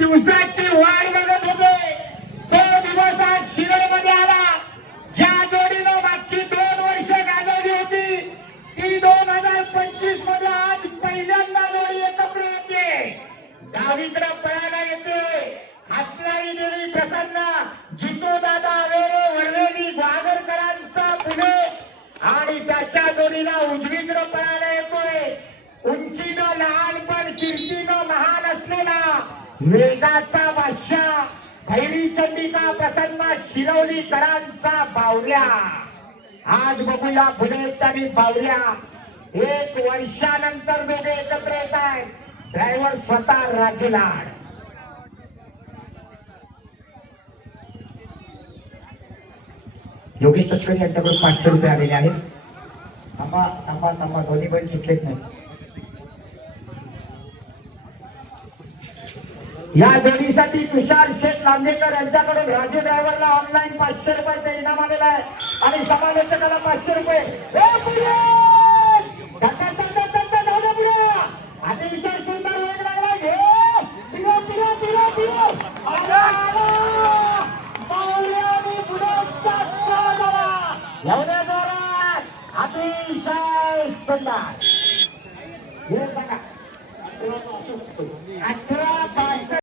दिवसाची वाट बघत होते. तो दिवस आज शिरोमध्ये आला. ज्या जोडीनं मागची दोन वर्ष गाजवली होती ती दोन हजार पंचवीसमध्ये आज पहिल्यांदा जोडी एकत्र येते. डावीकडे पळायला येते. हसणारी देवी प्रसन्न. जितो दादा वेरे वर्वेली वागरकरांचा पुणे आणि त्याच्या जोडीला उजवीकडे पळायला येतो. वेगाचा बादशाह भैरी चंडिका प्रसन्न शिरवलीकरांचा बावल्या. आज बघूया फुलेतानी त्यांनी बावल्या. एक वर्षानंतर दोघे एकत्र येत आहेत. ड्रायव्हर स्वतः राजलाड. योगेश तस्करी यांच्याकडून पाचशे रुपये आलेले आहेत. थांबा थांबा थांबा. दोन्ही बैल सुटलेत नाही. या जोडीसाठी तुषार शेठ लांबेकर यांच्याकडून राजू ड्रायव्हरला ऑनलाईन पाचशे रुपयाचा इनाम आलेला आहे. आणि समालोचकाला पाचशे रुपये. ए, पुढे! धक्का, अतिशय सुंदर.